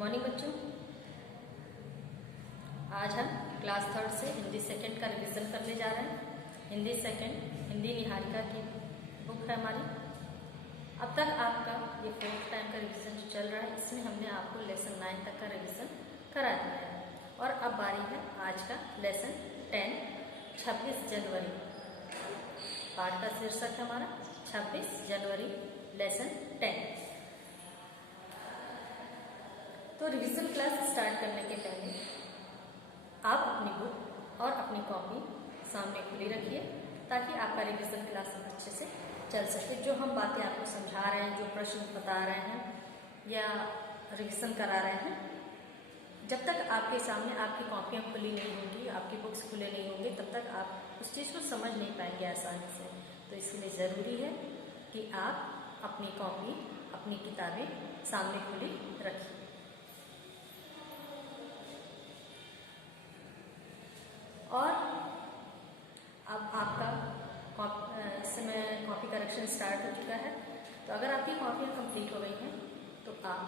Morning बच्चों, आज हम क्लास थर्ड से हिंदी सेकंड का रिवीजन करने जा रहे हैं। हिंदी सेकंड हिंदी निहारिका की बुक है हमारी। अब तक आपका ये फोर्थ टाइम का रिवीजन जो चल रहा है, इसमें हमने आपको लेसन 9 तक का रिवीजन करा दिया है और अब बारी है आज का लेसन 10 26 जनवरी। पाठ का शीर्षक है हमारा 26 जनवरी लेसन 10। तो रिवीजन क्लास स्टार्ट करने के पहले आप अपनी बुक और अपनी कॉपी सामने खुली रखिए ताकि आपका रिवीजन क्लास अच्छे से चल सके। जो हम बातें आपको समझा रहे हैं, जो प्रश्न बता रहे हैं या रिवीजन करा रहे हैं, जब तक आपके सामने आपकी कॉपियाँ खुली नहीं होंगी, आपकी बुक्स खुले नहीं होंगे, तब तक आप उस चीज़ को समझ नहीं पाएंगे आसानी से। तो इसलिए ज़रूरी है कि आप अपनी कॉपी, अपनी किताबें सामने खुली रखिए। और अब आपका इस समय कॉपी करेक्शन स्टार्ट हो चुका है। तो अगर आपकी कॉपियाँ कंप्लीट हो गई हैं तो आप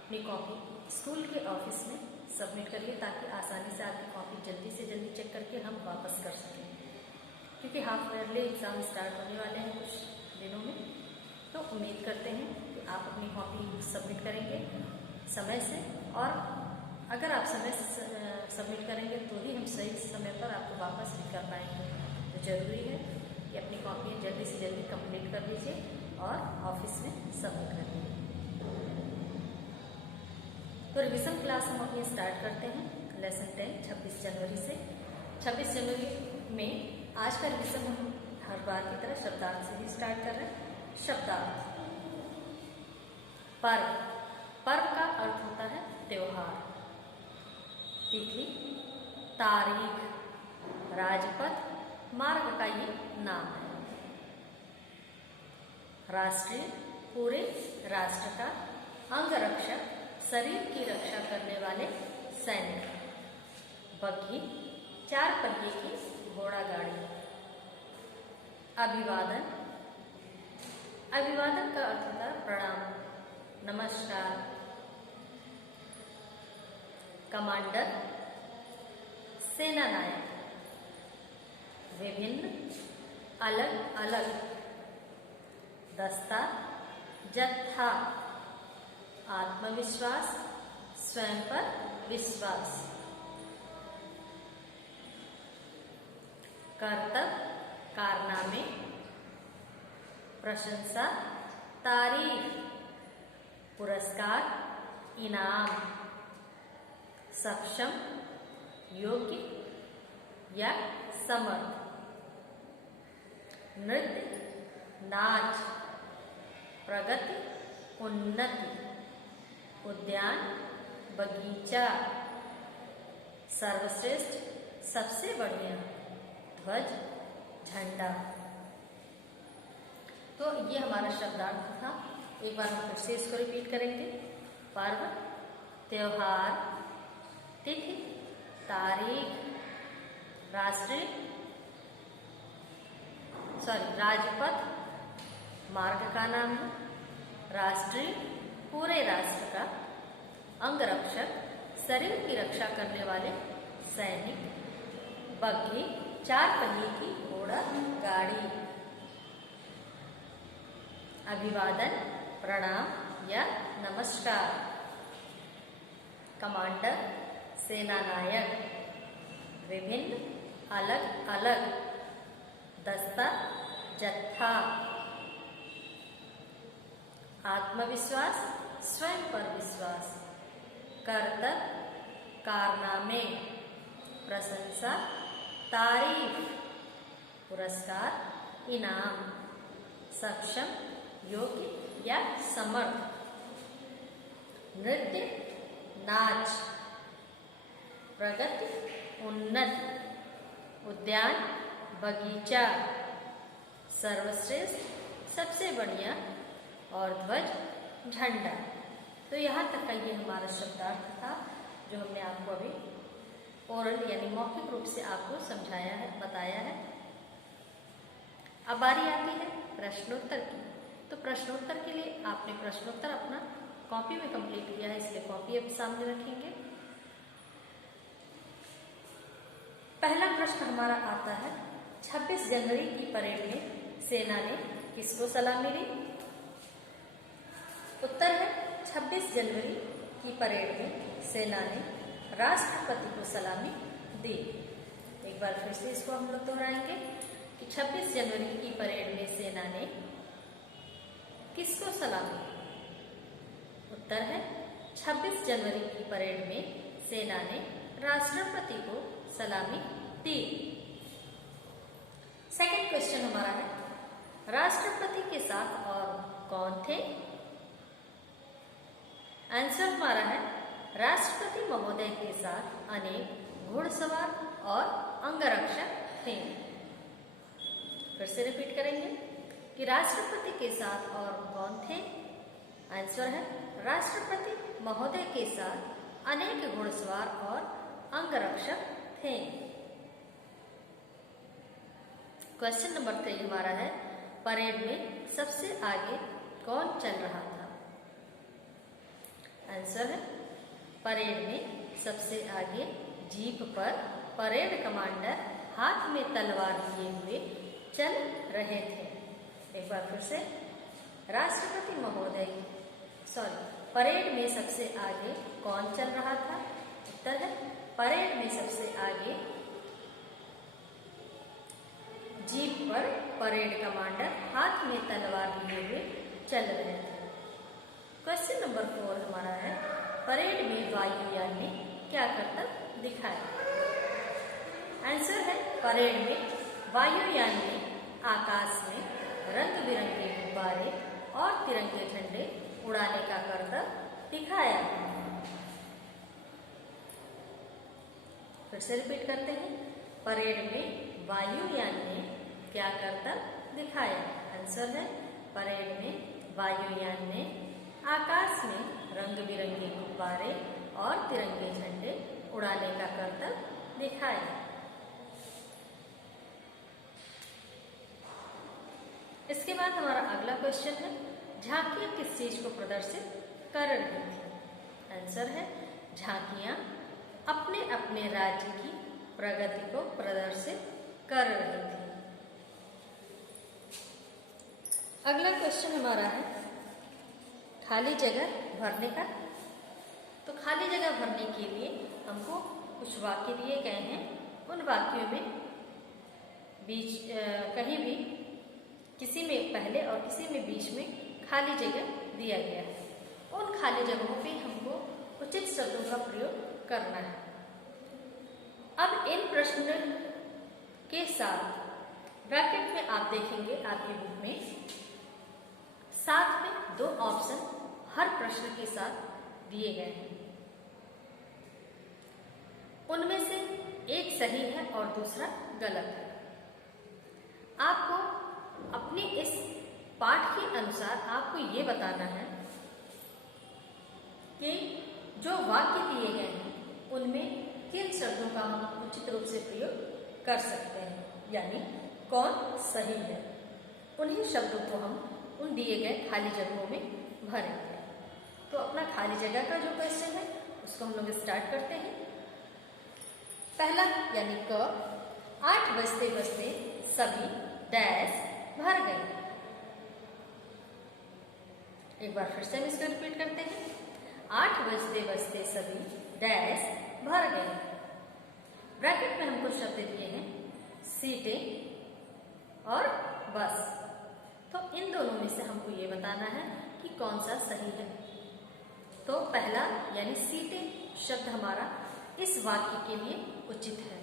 अपनी कॉपी स्कूल के ऑफिस में सबमिट करिए ताकि आसानी से आपकी कॉपी जल्दी से जल्दी चेक करके हम वापस कर सकें, क्योंकि हाफ ईयरली एग्ज़ाम स्टार्ट होने वाले हैं कुछ दिनों में। तो उम्मीद करते हैं कि आप अपनी कॉपी सबमिट करेंगे समय से, और अगर आप समय से सबमिट करेंगे तो ही हम सही समय पर आपको वापस भी कर पाएंगे। तो ज़रूरी है कि अपनी कॉपियाँ जल्दी से जल्दी कंप्लीट कर लीजिए और ऑफिस में सबमिट कर लीजिए। तो रिवीजन क्लास हम अपनी स्टार्ट करते हैं लेसन 10 26 जनवरी से। 26 जनवरी में आज का रिवीजन हम हर बार की तरह शब्दार्थ से ही स्टार्ट कर रहे हैं। शब्दार्थ। पर्व। पर्व का अर्थ होता है त्योहार। तिथि, तारीख, राजपथ, मार्ग का ये नाम है। राष्ट्रीय, पूरे राष्ट्र का। अंगरक्षक, शरीर की रक्षा करने वाले सैनिक। बग्घी, 4 पहिए की घोड़ा गाड़ी। अभिवादन। अभिवादन का अर्थ होता है प्रणाम, नमस्कार। कमांडर, सेना नायक। विभिन्न, अलग अलग। दस्ता, जत्था। आत्मविश्वास, स्वयं पर विश्वास। कर्तव्य, कारनामे। प्रशंसा, तारीफ। पुरस्कार, इनाम। सक्षम, योग्य या समर्थ। नृत्य, नाच। प्रगति, उन्नति। उद्यान, बगीचा। सर्वश्रेष्ठ, सबसे बढ़िया। ध्वज, झंडा। तो ये हमारा शब्दार्थ था। एक बार हम फिर से इसको रिपीट करेंगे। पर्व, त्योहार, तिथि, तारीख, राजपथ, मार्ग का नाम है। राष्ट्रीय, पूरे राष्ट्र का। अंगरक्षक, शरीर की रक्षा करने वाले सैनिक। बग्घी, 4 पहिए की घोड़ा गाड़ी। अभिवादन, प्रणाम या नमस्कार। कमांडर, सेना नायक। विभिन्न, अलग अलग। दस्ता, जत्था। आत्मविश्वास, स्वयं पर विश्वास। कर्तव्य, कारनामे। प्रशंसा, तारीफ। पुरस्कार, इनाम। सक्षम, योग्य या समर्थ। नृत्य, नाच। प्रगति, उन्नति। उद्यान, बगीचा। सर्वश्रेष्ठ, सबसे बढ़िया। और ध्वज, झंडा। तो यहाँ तक का ये हमारा शब्दार्थ था जो हमने आपको अभी ओरल यानी मौखिक रूप से आपको समझाया है, बताया है। अब बारी आती है प्रश्नोत्तर की। तो प्रश्नोत्तर के लिए आपने प्रश्नोत्तर अपना कॉपी में कंप्लीट किया है, इसलिए कॉपी अब सामने रखेंगे। पहला प्रश्न हमारा आता है, 26 जनवरी की परेड में सेना ने किसको सलामी दी? उत्तर है 26 जनवरी की परेड में सेना ने राष्ट्रपति को सलामी दी। एक बार फिर से इसको हम लोग दोहराएंगे कि 26 जनवरी की परेड में सेना ने किसको सलामी दी? उत्तर है 26 जनवरी की परेड में सेना ने राष्ट्रपति को सलामी दी। सेकंड क्वेश्चन हमारा है, राष्ट्रपति के साथ और कौन थे? आंसर हमारा है, राष्ट्रपति महोदय के साथ अनेक घुड़सवार और अंगरक्षक थे। फिर से रिपीट करेंगे कि राष्ट्रपति के साथ और कौन थे? आंसर है, राष्ट्रपति महोदय के साथ अनेक घुड़सवार और अंगरक्षक थे। क्वेश्चन नंबर 3 हमारा है, परेड में सबसे आगे कौन चल रहा था? आंसर है, परेड में सबसे आगे जीप पर परेड कमांडर हाथ में तलवार लिए हुए चल रहे थे। एक बार फिर से, राष्ट्रपति महोदय परेड में सबसे आगे कौन चल रहा था? उत्तर है, परेड में सबसे आगे जीप पर परेड कमांडर हाथ में तलवार लिए हुए चल रहे थे। क्वेश्चन नंबर 4 हमारा है, परेड में वायुयान ने क्या करतब दिखाया? आंसर है, परेड में वायुयान ने आकाश में रंग बिरंगे गुब्बारे और तिरंगे झंडे उड़ाने का करतब दिखाया। फिर से रिपीट करते हैं, परेड में वायुयान ने क्या करतब दिखाया? आंसर है, परेड में वायुयान ने आकाश में रंग बिरंगे गुब्बारे और तिरंगे झंडे उड़ाने का करतब दिखाया। इसके बाद हमारा अगला क्वेश्चन है, झांकियां किस चीज को प्रदर्शित कर रही थी? आंसर है, झांकियां अपने अपने राज्य की प्रगति को प्रदर्शित कर रही थी। अगला क्वेश्चन हमारा है, खाली जगह भरने का। तो खाली जगह भरने के लिए हमको कुछ वाक्य दिए गए हैं। उन वाक्यों में कहीं भी किसी में पहले और किसी में बीच में खाली जगह दिया गया है। उन खाली जगहों पे हमको उचित शब्दों का प्रयोग करना है। अब इन प्रश्न के साथ ब्रैकेट में आप देखेंगे आपकी बुक में साथ में 2 ऑप्शन हर प्रश्न के साथ दिए गए हैं। उनमें से एक सही है और दूसरा गलत है। आपको अपने इस पाठ के अनुसार आपको ये बताना है कि जो वाक्य दिए गए हैं उनमें किन शब्दों का हम उचित रूप से प्रयोग कर सकते हैं, यानी कौन सही है। उन्हीं शब्दों को हम उन दिए गए खाली जगहों में भरेंगे। तो अपना खाली जगह का जो क्वेश्चन है उसको हम लोग स्टार्ट करते हैं। पहला यानी क, 8 बजते बजते सभी डैश भर गए। एक बार फिर से हम इसको रिपीट करते हैं, 8 बजते बजते सभी डैश भर गए। ब्रैकेट में हमको शब्द दिए हैं सीटें और बस। तो इन दोनों में से हमको ये बताना है कि कौन सा सही है। तो पहला यानी सीटें शब्द हमारा इस वाक्य के लिए उचित है।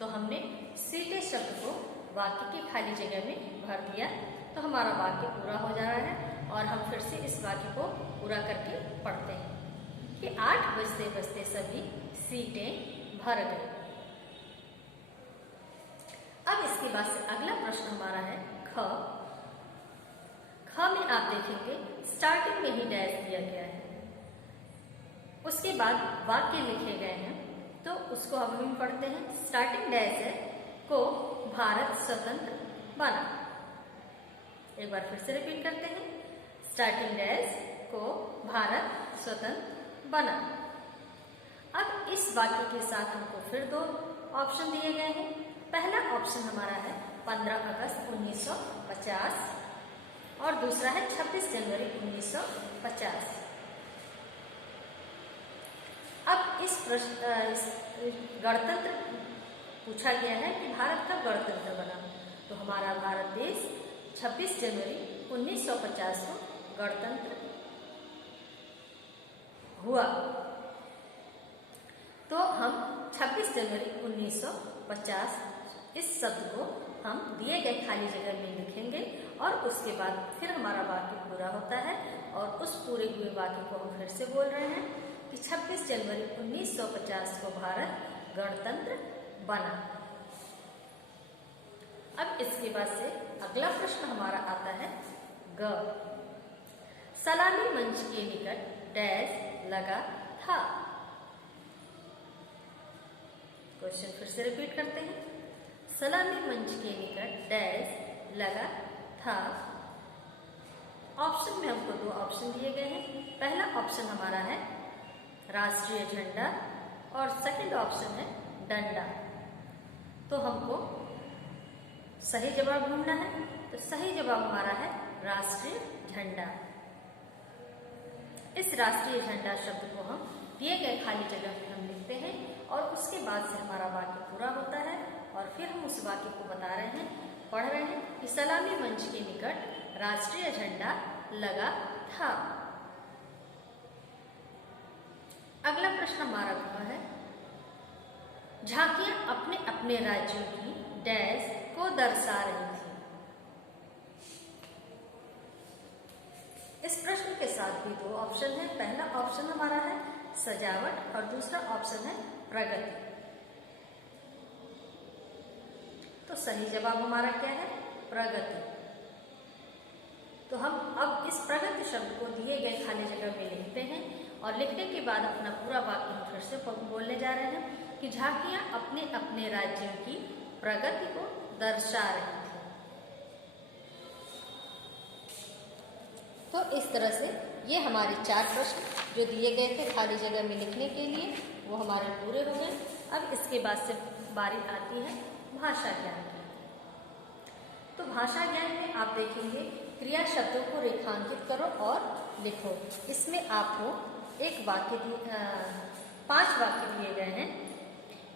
तो हमने सीटें शब्द को वाक्य की खाली जगह में भर दिया, तो हमारा वाक्य पूरा हो जा रहा है। और हम फिर से इस वाक्य को पूरा करके पढ़ते हैं कि 8 बजते बजते सभी सीटें भर गई। अब इसके बाद से अगला प्रश्न हमारा है ख। ख में आप देखेंगे स्टार्टिंग में ही डैश दिया गया है, उसके बाद वाक्य लिखे गए हैं। तो उसको अब हम पढ़ते हैं। स्टार्टिंग डैश है को भारत स्वतंत्र बना। एक बार फिर से रिपीट करते हैं, स्टार्टिंग डैश को भारत स्वतंत्र बना। अब इस वाक्य के साथ हमको फिर दो ऑप्शन दिए गए हैं। पहला ऑप्शन हमारा है 15 अगस्त 1950 और दूसरा है 26 जनवरी 1950। अब इस गणतंत्र पूछा गया है कि भारत कब गणतंत्र बना, तो हमारा भारत देश 26 जनवरी 1950 को गणतंत्र हुआ। तो हम 26 जनवरी 1950 इस शब्द को हम दिए गए खाली जगह में लिखेंगे और उसके बाद फिर हमारा वाक्य पूरा होता है और उस पूरे हुए वाक्य को हम फिर से बोल रहे हैं कि 26 जनवरी 1950 को भारत गणतंत्र बना। अब इसके बाद से अगला प्रश्न हमारा आता है ग। सलामी मंच के निकट डैश लगा था। क्वेश्चन फिर से रिपीट करते हैं। सलामी मंच के निकट डैश लगा था। ऑप्शन में हमको दो ऑप्शन दिए गए हैं। पहला ऑप्शन हमारा है राष्ट्रीय झंडा और सेकंड ऑप्शन है डंडा। तो हमको सही जवाब ढूंढना है, तो सही जवाब हमारा है राष्ट्रीय झंडा। इस राष्ट्रीय झंडा शब्द को हम दिए गए खाली जगह में हम लिखते हैं और उसके बाद से हमारा वाक्य पूरा होता है और फिर हम उस वाक्य को बता रहे हैं, पढ़ रहे हैं कि सलामी मंच के निकट राष्ट्रीय झंडा लगा था। अगला प्रश्न हमारा है झांकियां अपने अपने राज्यों की डैश को दर्शा रही थी। इस प्रश्न के साथ भी दो ऑप्शन है। पहला ऑप्शन हमारा है सजावट और दूसरा ऑप्शन है प्रगति। तो सही जवाब हमारा क्या है? प्रगति। तो हम अब इस प्रगति शब्द को दिए गए खाली जगह में लिखते हैं और लिखने के बाद अपना पूरा वाक्य हम फिर से बोलने जा रहे हैं कि झांकियां अपने अपने राज्यों की प्रगति को दर्शा रही थी। तो इस तरह से ये हमारे 4 प्रश्न जो दिए गए थे खाली जगह में लिखने के लिए वो हमारे पूरे हो गए। अब इसके बाद से बारी आती है भाषा ज्ञान की। तो भाषा ज्ञान में आप देखेंगे क्रिया शब्दों को रेखांकित करो और लिखो। इसमें आपको 5 वाक्य दिए गए हैं।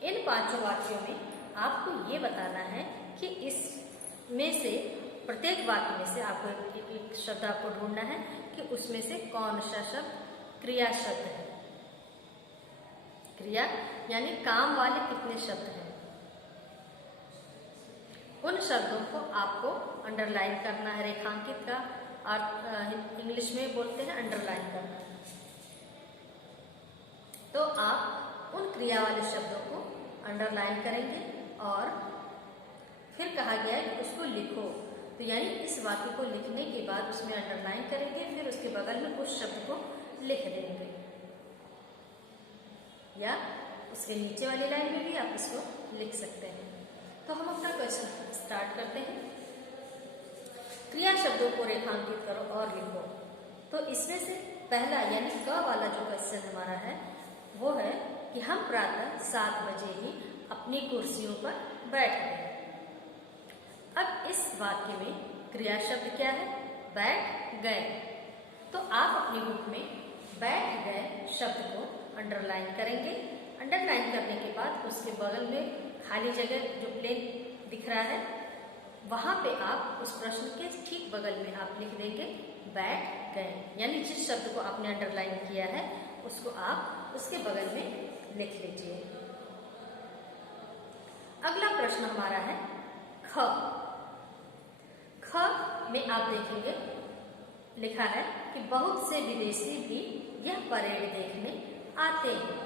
इन 5 वाक्यों में आपको ये बताना है कि इसमें से प्रत्येक वाक्य में से आपको एक शब्द आपको ढूंढना है कि उसमें से कौन सा शब्द क्रिया शब्द है। क्रिया यानी काम वाले कितने शब्द हैं, उन शब्दों को आपको अंडरलाइन करना है। रेखांकित का इंग्लिश में बोलते हैं अंडरलाइन करना। तो आप उन क्रिया वाले शब्दों को अंडरलाइन करेंगे और फिर कहा गया है कि उसको लिखो। तो यानी इस वाक्य को लिखने के बाद उसमें अंडरलाइन करेंगे, फिर उसके बगल में उस शब्द को लिख देंगे या उसके नीचे वाली लाइन में भी आप इसको लिख सकते हैं। तो हम अपना क्वेश्चन स्टार्ट करते हैं। क्रिया शब्दों को रेखांकित करो और लिखो। तो इसमें से पहला यानी क वाला जो क्वेश्चन हमारा है वो है कि हम प्रातः 7 बजे ही अपनी कुर्सियों पर बैठ गए। अब इस वाक्य में क्रिया शब्द क्या है? बैठ गए। तो आप अपनी बुक में बैठ गए शब्द को अंडरलाइन करेंगे। अंडरलाइन करने के बाद उसके बगल में खाली जगह जो प्लेन दिख रहा है वहां पे आप उस प्रश्न के ठीक बगल में आप लिख देंगे बैठ गए। यानी जिस शब्द को आपने अंडरलाइन किया है उसको आप उसके बगल में लिख लीजिए। अगला प्रश्न हमारा है ख। ख में आप देखेंगे लिखा है कि बहुत से विदेशी भी यह परेड देखने आते हैं।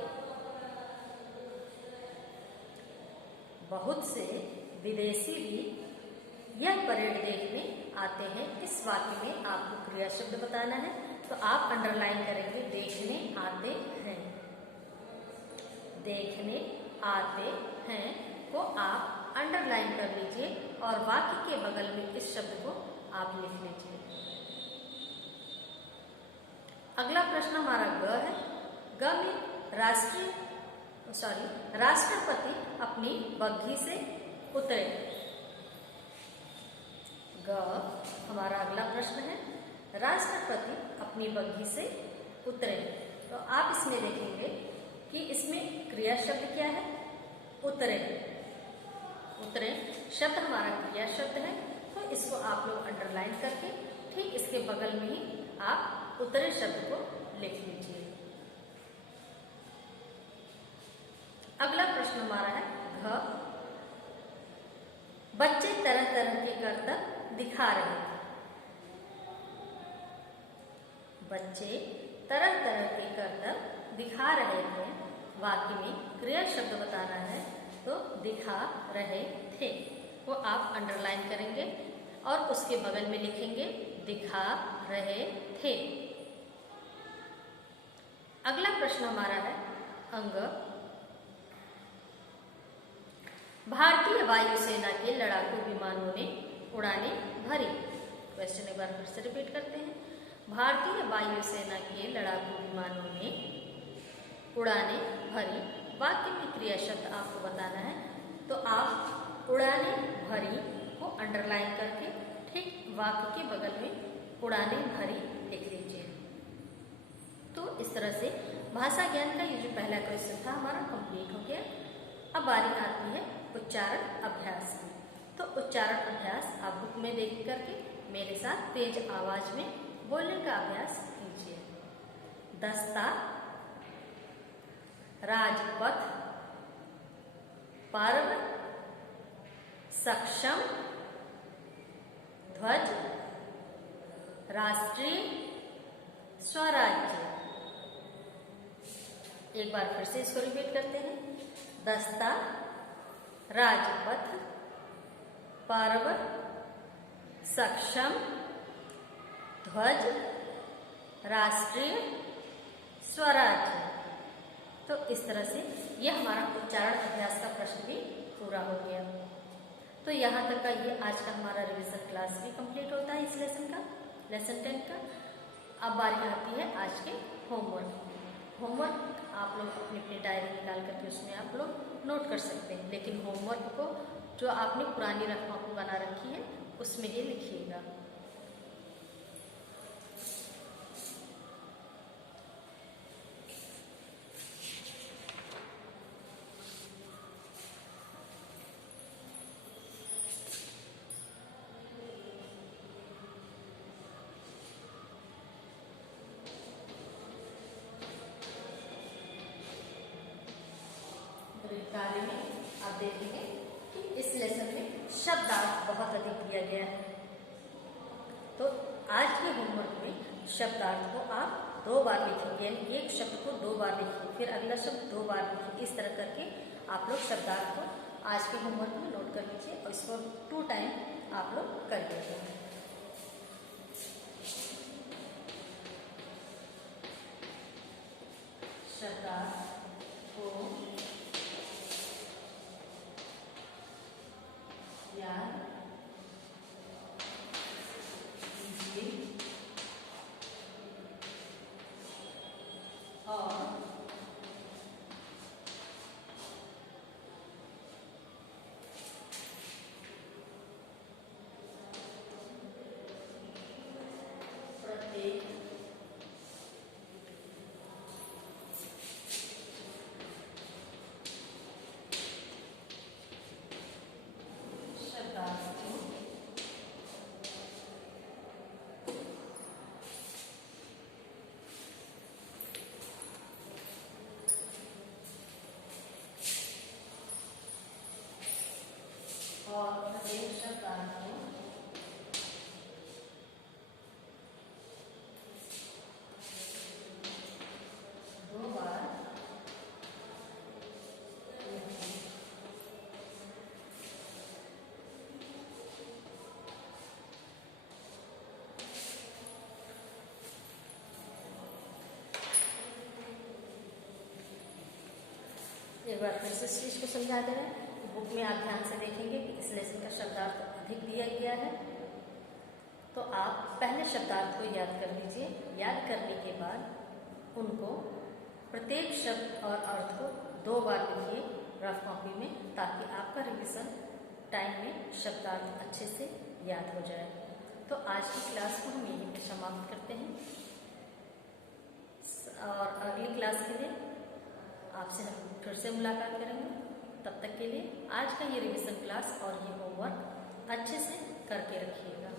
बहुत से विदेशी भी यह परेड देखने आते हैं। इस वाक्य में आपको क्रिया शब्द बताना है। तो आप अंडरलाइन करेंगे देखने आते हैं। देखने आते हैं को आप अंडरलाइन कर लीजिए और वाक्य के बगल में इस शब्द को आप लिख लीजिए। अगला प्रश्न हमारा ग है। ग में राष्ट्रपति अपनी बग्घी से उतरे। ग हमारा अगला प्रश्न है, राष्ट्रपति अपनी बग्घी से उतरे। तो आप इसमें देखेंगे कि इसमें क्रिया शब्द क्या है, उतरे। उतरे शब्द हमारा क्रिया शब्द है, तो इसको आप लोग अंडरलाइन करके ठीक इसके बगल में ही आप उतरे शब्द को लिख लीजिए। अगला प्रश्न हमारा है घ। बच्चे तरह तरह के करतब दिखा रहे थे। बच्चे तरह तरह के करतब दिखा रहे थे। वाक्य में क्रिया शब्द बताना है, तो दिखा रहे थे वो आप अंडरलाइन करेंगे और उसके बगल में लिखेंगे दिखा रहे थे। अगला प्रश्न हमारा है अंग। भारतीय वायुसेना के लड़ाकू विमानों ने उड़ानें भरी। क्वेश्चन एक बार फिर से रिपीट करते हैं। भारतीय वायुसेना के लड़ाकू विमानों ने उड़ानें भरी। वाक्य में क्रिया शब्द आपको बताना है, तो आप उड़ानें भरी को अंडरलाइन करके ठीक वाक्य के बगल में उड़ानें भरी लिख लीजिए। तो इस तरह से भाषा ज्ञान का ये जो पहला क्वेश्चन था हमारा कंप्लीट हो गया। अब बारी आती है उच्चारण अभ्यास की। तो उच्चारण अभ्यास आप बुक में देख करके मेरे साथ तेज आवाज में बोलने का अभ्यास कीजिए। दस्ता, राजपथ, पर्व, सक्षम, ध्वज, राष्ट्रीय, स्वराज्य। एक बार फिर से इसको रिपीट करते हैं। दस्ता, राजपथ, पर्व, सक्षम, ध्वज, राष्ट्रीय, स्वराज्य। तो इस तरह से यह हमारा उच्चारण अभ्यास का प्रश्न भी पूरा हो गया। तो यहाँ तक का ये आज का हमारा रिवीजन क्लास भी कंप्लीट होता है इस लेसन का, लेसन 10 का। अब बारी आती है आज के होमवर्क। होमवर्क आप लोग अपनी अपनी डायरी निकाल करके उसमें आप लोग नोट कर सकते हैं, लेकिन होमवर्क को जो आपने पुरानी रकम बना रखी है उसमें ही लिखिएगा। कार्य में आप देखेंगे कि इस लेसन में शब्दार्थ बहुत अधिक दिया गया है। तो आज के होमवर्क में शब्दार्थ को आप 2 बार लिखेंगे, यानी एक शब्द को 2 बार लिखिए, फिर अगला शब्द 2 बार लिखिए। इस तरह करके आप लोग शब्दार्थ को आज के होमवर्क में नोट कर लीजिए और इसको 2 टाइम आप लोग कर लीजिए। शब्दार्थ को याद कीजिए और प्रत्येक और प्रत्येक शब्दार्थ को दो बार एक बार फिर से इस चीज को समझा दे रहे हैं। बुक में आप ध्यान से देखेंगे कि इस लेसन का शब्दार्थ अधिक दिया गया है। तो आप पहले शब्दार्थ को याद कर लीजिए। याद करने के बाद उनको प्रत्येक शब्द और अर्थ को 2 बार लिखिए रफ कॉपी में, ताकि आपका रिवीजन टाइम में शब्दार्थ अच्छे से याद हो जाए। तो आज की क्लास को हम यहीं पे समाप्त करते हैं और अगली क्लास के लिए आपसे हम फिर से मुलाकात करेंगे। तब तक के लिए आज का ये रिवीजन क्लास और ये होमवर्क अच्छे से करके रखिएगा।